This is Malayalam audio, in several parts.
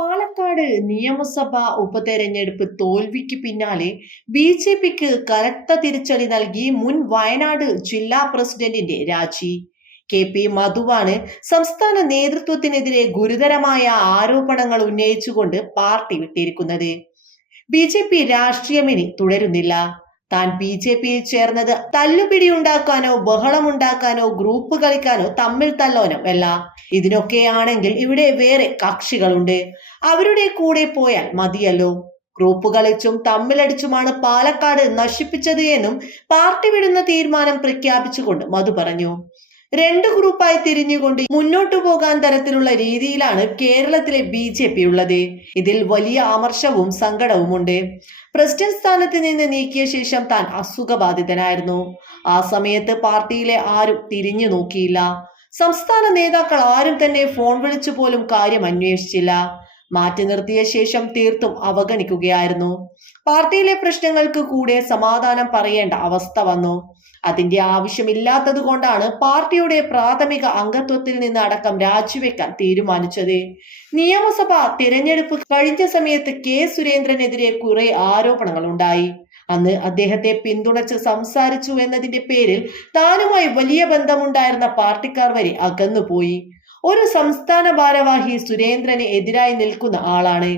പാലക്കാട് നിയമസഭാ ഉപതെരഞ്ഞെടുപ്പ് തോൽവിക്ക് പിന്നാലെ ബി.ജെ.പിക്ക് കനത്ത തിരിച്ചടി നൽകി മുൻ വയനാട് ജില്ലാ പ്രസിഡന്റിന്റെ രാജി. കെ.പി. മധുവാണ് സംസ്ഥാന നേതൃത്വത്തിനെതിരെ ഗുരുതരമായ ആരോപണങ്ങൾ ഉന്നയിച്ചുകൊണ്ട് പാർട്ടി വിട്ടിരിക്കുന്നത്. ബി.ജെ.പി രാഷ്ട്രീയമിനി തുടരുന്നില്ല. താൻ ബി.ജെ.പിയിൽ ചേർന്നത് തല്ലുപിടിയുണ്ടാക്കാനോ ബഹളമുണ്ടാക്കാനോ ഗ്രൂപ്പ് കളിക്കാനോ തമ്മിൽ തല്ലോനോ അല്ല. ഇതിനൊക്കെയാണെങ്കിൽ ഇവിടെ വേറെ കക്ഷികളുണ്ട്, അവരുടെ കൂടെ പോയാൽ മതിയല്ലോ. ഗ്രൂപ്പ് കളിച്ചും തമ്മിലടിച്ചുമാണ് പാലക്കാട് നശിപ്പിച്ചത് എന്നും പാർട്ടി വിടുന്ന തീരുമാനം പ്രഖ്യാപിച്ചുകൊണ്ട് മധു പറഞ്ഞു. രണ്ട് ഗ്രൂപ്പായി തിരിഞ്ഞുകൊണ്ട് മുന്നോട്ടു പോകാൻ തരത്തിലുള്ള രീതിയിലാണ് കേരളത്തിലെ ബി.ജെ.പി ഉള്ളത്. ഇതിൽ വലിയ അമർഷവും സങ്കടവുമുണ്ട്. പ്രസിഡന്റ് സ്ഥാനത്ത് നിന്ന് നീക്കിയ ശേഷം താൻ അസുഖബാധിതനായിരുന്നു. ആ സമയത്ത് പാർട്ടിയിലെ ആരും തിരിഞ്ഞു നോക്കിയില്ല. സംസ്ഥാന നേതാക്കൾ ആരും തന്നെ ഫോൺ വിളിച്ചു പോലും കാര്യം അന്വേഷിച്ചില്ല. മാറ്റി നിർത്തിയ ശേഷം തീർത്തും അവഗണിക്കുകയായിരുന്നു. പാർട്ടിയിലെ പ്രശ്നങ്ങൾക്ക് കൂടെ സമാധാനം പറയേണ്ട അവസ്ഥ വന്നു. അതിന്റെ ആവശ്യമില്ലാത്തത് കൊണ്ടാണ് പാർട്ടിയുടെ പ്രാഥമിക അംഗത്വത്തിൽ നിന്ന് അടക്കം രാജിവെക്കാൻ തീരുമാനിച്ചത്. നിയമസഭാ തിരഞ്ഞെടുപ്പ് കഴിഞ്ഞ സമയത്ത് കെ സുരേന്ദ്രനെതിരെ കുറെ ആരോപണങ്ങൾ ഉണ്ടായി. അന്ന് അദ്ദേഹത്തെ പിന്തുണച്ച് സംസാരിച്ചു എന്നതിന്റെ പേരിൽ താനുമായി വലിയ ബന്ധമുണ്ടായിരുന്ന പാർട്ടിക്കാർ വരെ അകന്നുപോയി. ഒരു സംസ്ഥാന ഭാരവാഹി സുരേന്ദ്രന് എതിരായി നിൽക്കുന്ന ആളാണ്.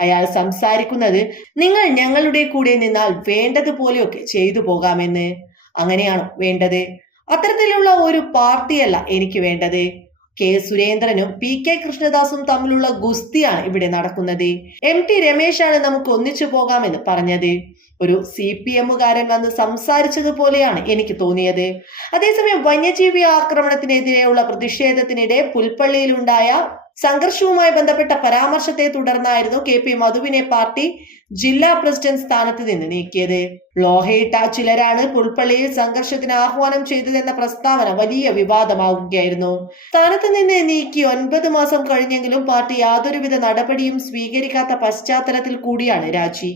അയാൾ സംസാരിക്കുന്നത് നിങ്ങൾ ഞങ്ങളുടെ കൂടെ നിന്നാൽ വേണ്ടതുപോലെയൊക്കെ ചെയ്തു പോകാമെന്ന്. അങ്ങനെയാണോ വേണ്ടത്? അത്തരത്തിലുള്ള ഒരു പാർട്ടിയല്ല എനിക്ക് വേണ്ടത്. കെ സുരേന്ദ്രനും പി.കെ. കൃഷ്ണദാസും തമ്മിലുള്ള ഗുസ്തിയാണ് ഇവിടെ നടക്കുന്നത്. എം.ടി. രമേശാണ് നമുക്ക് ഒന്നിച്ചു പോകാമെന്ന് പറഞ്ഞത്. ഒരു CPM-കാരൻ വന്ന് സംസാരിച്ചതുപോലെയാണ് എനിക്ക് തോന്നിയത്. അതേസമയം വന്യജീവി ആക്രമണത്തിനെതിരെയുള്ള പ്രതിഷേധത്തിനിടെ പുൽപ്പള്ളിയിലുണ്ടായ സംഘർഷവുമായി ബന്ധപ്പെട്ട പരാമർശത്തെ തുടർന്നായിരുന്നു കെ.പി. മധുവിനെ പാർട്ടി ജില്ലാ പ്രസിഡന്റ് സ്ഥാനത്ത് നിന്ന് നീക്കിയത്. ലോഹയിട്ട ചിലരാണ് പുൽപ്പള്ളിയിൽ സംഘർഷത്തിന് ആഹ്വാനം ചെയ്തതെന്ന പ്രസ്താവന വലിയ വിവാദമാവുകയായിരുന്നു. സ്ഥാനത്ത് നിന്ന് നീക്കി 9 മാസം കഴിഞ്ഞെങ്കിലും പാർട്ടി യാതൊരുവിധ നടപടിയും സ്വീകരിക്കാത്ത പശ്ചാത്തലത്തിൽ കൂടിയാണ് രാജി.